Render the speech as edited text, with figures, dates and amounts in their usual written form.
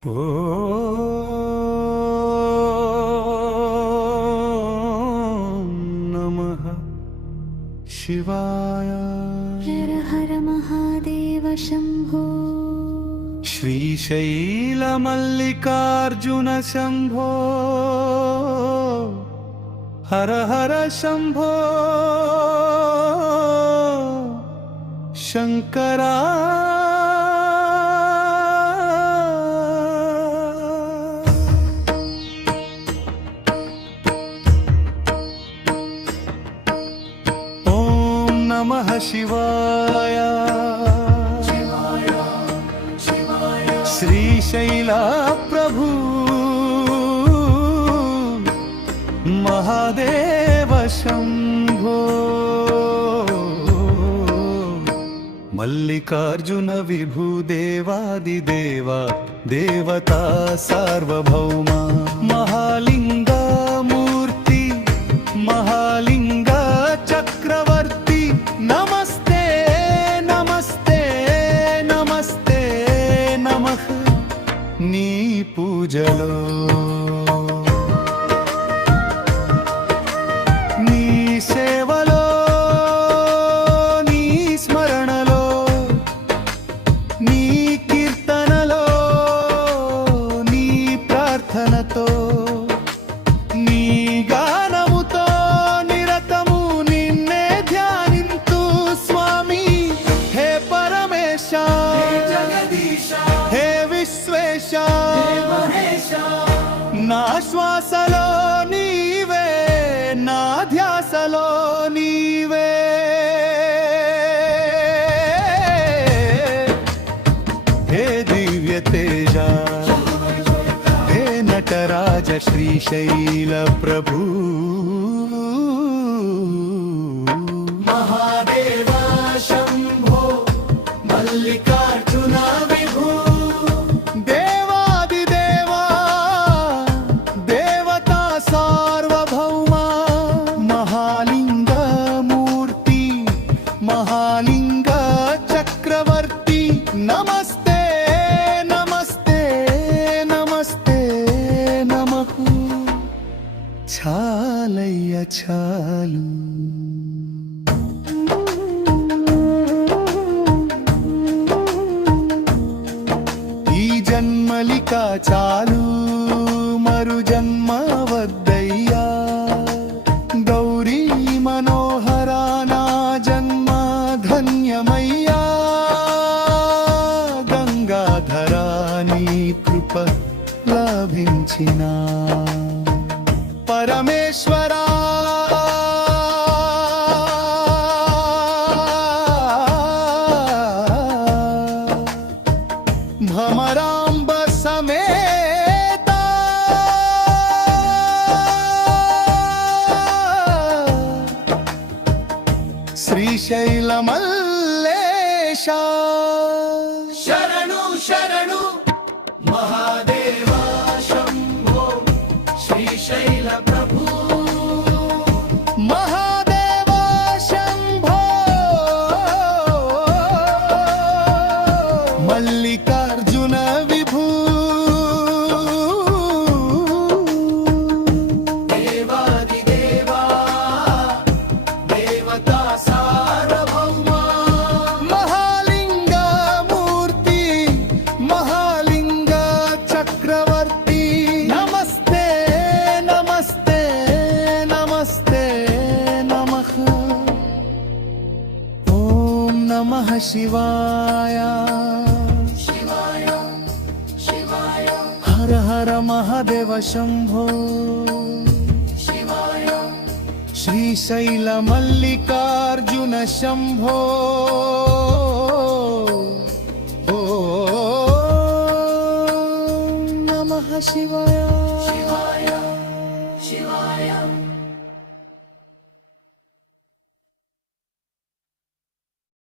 ఓ నమః శివాయ. హర హర మహాదేవ శంభో. శ్రీశైల మల్లికార్జున శంభో. హర హర శంభో శంకరా. నమః శివాయ. శ్రీశైల ప్రభు మహాదేవ శంభో. మల్లికార్జున విభు దేవాదిదేవ దేవతా సార్వభౌమ. మహాలింగ మూర్తి మహాలింగ చక్రవర్తి. నమస్తే నమస్తే నమస్తే నమః. నీ పూజలో నీ సేవలో నీ స్మరణలో నీ కీర్తనలో నీ ప్రార్థనతో నీ గానముతో నిరతము నిన్నే ధ్యానింతు స్వామి. హే పరమేశ హే విశ్వేశ నా శ్వాసలో నీవే నా ధ్యాసలో నీవే. హే దివ్య తేజ హే నటరాజ శ్రీశైల ప్రభు. మహాదేవ శంభో మల్లికార్జున విభు. దేవాదిదేవా దేవతా సార్వభౌమ. మహాలింగ మూర్తి మహాలింగ చక్రవర్తి. నమస్తే నమస్తే నమస్తే నమః. చాలయ్య చాలు. ఈ జన్మలిక చాలు మరు జన్మ వద్దయ్యా. గౌరీ మనోహర నా జన్మ ధన్యమయ్యా. గంగాధరా నీ కృప లభించిన పరమేశ్వరా. భ్రమరాంబ సమేత శ్రీశైల మల్లేశ. శరణు శరణు మహాదేవ శంభో శ్రీశైల ప్రభు. మహాదేవ శంభో మల్లికార్జున విభు. దేవాదిదేవా దేవతా సార్వభౌమ. మహాలింగ మూర్తి మహాలింగ చక్రవర్తి. నమస్తే నమస్తే నమస్తే నమః. ఓం నమః శివాయ. హర హర మహాదేవ శంభో. శ్రీశైల మల్లికార్జున శంభో. ఓం నమః శివాయ.